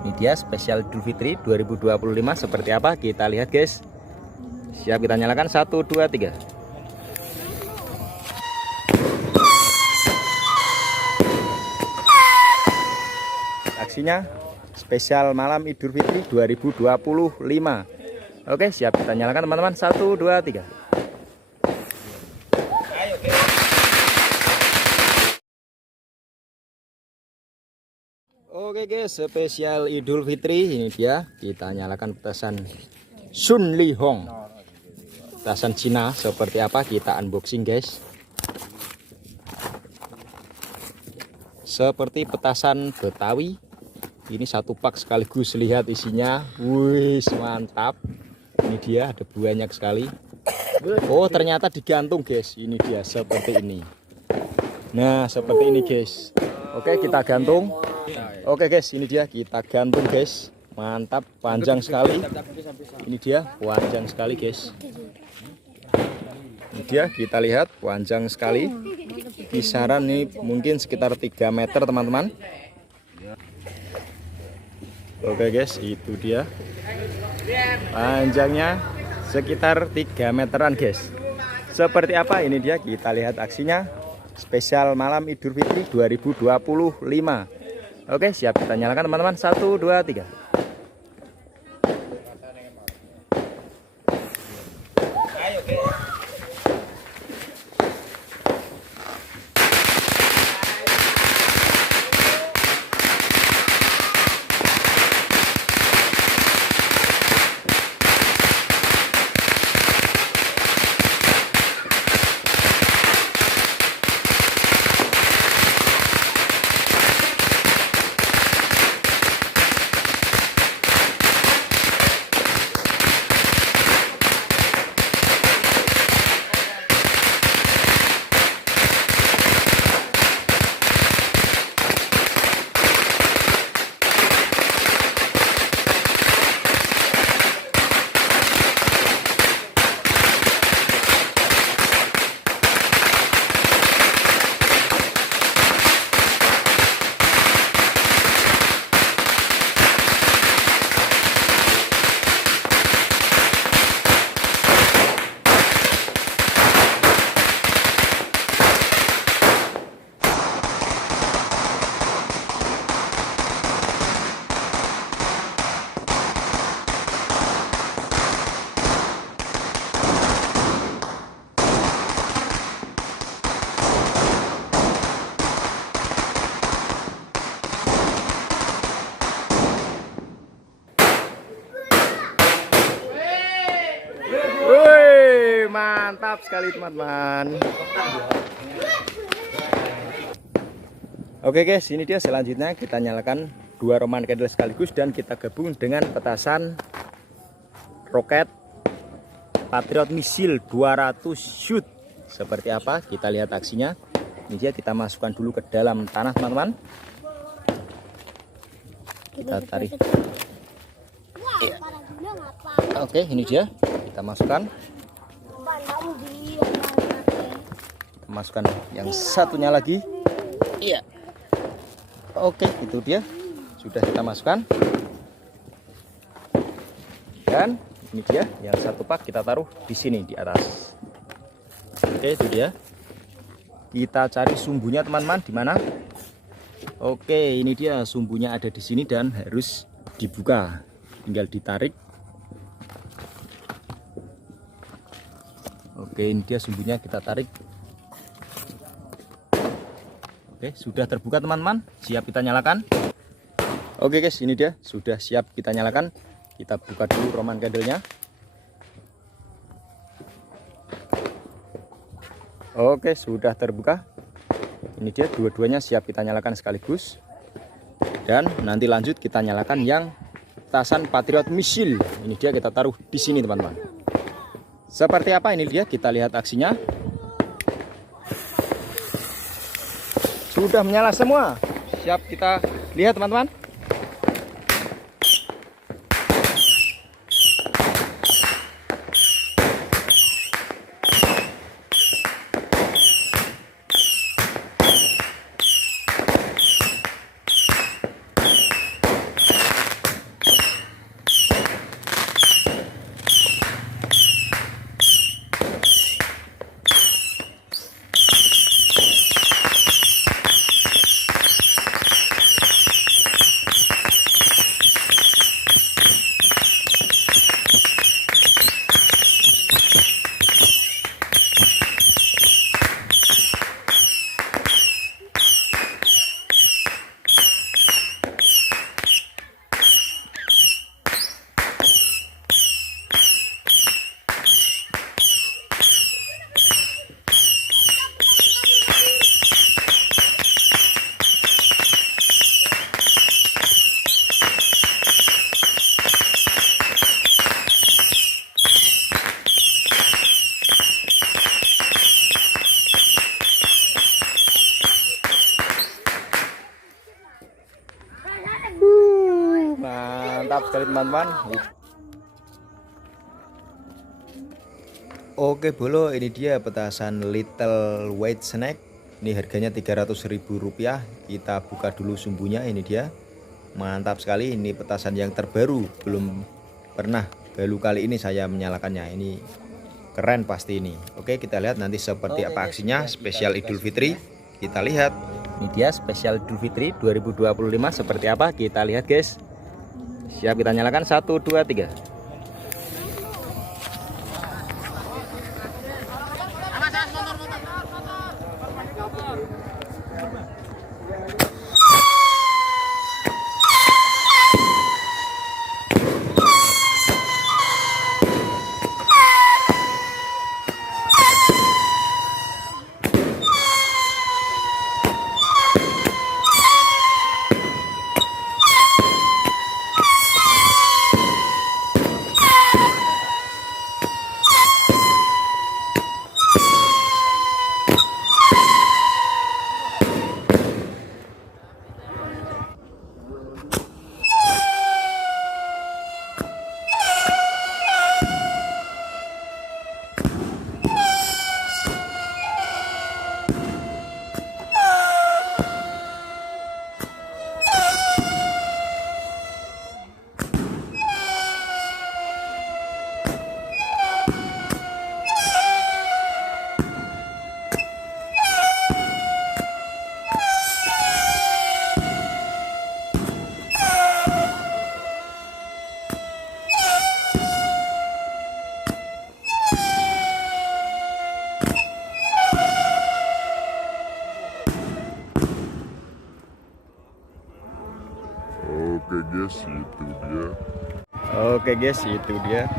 Ini dia spesial Idul Fitri 2025 seperti apa, kita lihat guys. Siap, kita nyalakan 1 2 3. Aksinya spesial malam Idul Fitri 2025. Oke, siap, kita nyalakan teman-teman. 1 2 3. Oke guys, spesial Idul Fitri ini dia, kita nyalakan petasan Sun Li Hong, petasan Cina seperti apa, kita unboxing guys. Seperti petasan Betawi, ini satu pak sekaligus, lihat isinya, wih mantap. Ini dia, ada banyak sekali. Oh ternyata digantung guys, ini dia seperti ini. Nah seperti ini guys. Oke, kita gantung. Oke guys, ini dia, kita gantung guys. Mantap, panjang sekali. Ini dia, panjang sekali guys. Ini dia, kita lihat, panjang sekali. Kisaran nih mungkin sekitar 3 meter teman-teman. Oke guys, itu dia. Panjangnya sekitar 3 meteran guys. Seperti apa, ini dia, kita lihat aksinya. Spesial malam Idul Fitri 2025. Oke, siap, kita nyalakan teman-teman. 1 2 3. Mantap sekali teman-teman. Oke guys, ini dia, selanjutnya kita nyalakan 2 Roman candle sekaligus dan kita gabung dengan petasan roket Patriot Missile 200 shoot. Seperti apa, kita lihat aksinya. Ini dia, kita masukkan dulu ke dalam tanah teman-teman. Kita tarik. Ya. Oke, ini dia, kita masukkan. Masukkan yang satunya lagi. Iya. Oke, itu dia, sudah kita masukkan. Dan ini dia, yang satu pak kita taruh di sini di atas. Oke, itu dia. Kita cari sumbunya teman-teman, di mana? Oke, ini dia, sumbunya ada di sini dan harus dibuka. Tinggal ditarik. Oke, ini dia sumbunya, kita tarik. Oke, sudah terbuka teman-teman, siap kita nyalakan. Oke guys, ini dia, sudah siap kita nyalakan. Kita buka dulu Roman candle-nya. Oke, sudah terbuka. Ini dia, dua-duanya siap kita nyalakan sekaligus. Dan nanti lanjut kita nyalakan yang petasan Patriot Missile. Ini dia, kita taruh di sini teman-teman. Seperti apa, ini dia, kita lihat aksinya. Sudah menyala semua. Siap kita lihat teman-teman. mantap sekali teman-teman. Oke bolo, ini dia petasan Little White Snack. Ini harganya Rp300.000. Kita buka dulu sumbunya, ini dia. Mantap sekali, ini petasan yang terbaru, belum pernah, baru kali ini saya menyalakannya. Ini keren pasti ini. Oke, kita lihat nanti seperti apa aksinya spesial Idul Fitri. Kita lihat. Ini dia spesial Idul Fitri 2025 seperti apa, kita lihat guys. Siap, kita nyalakan 1 2 3. Oke guys, itu dia. Oke guys, itu dia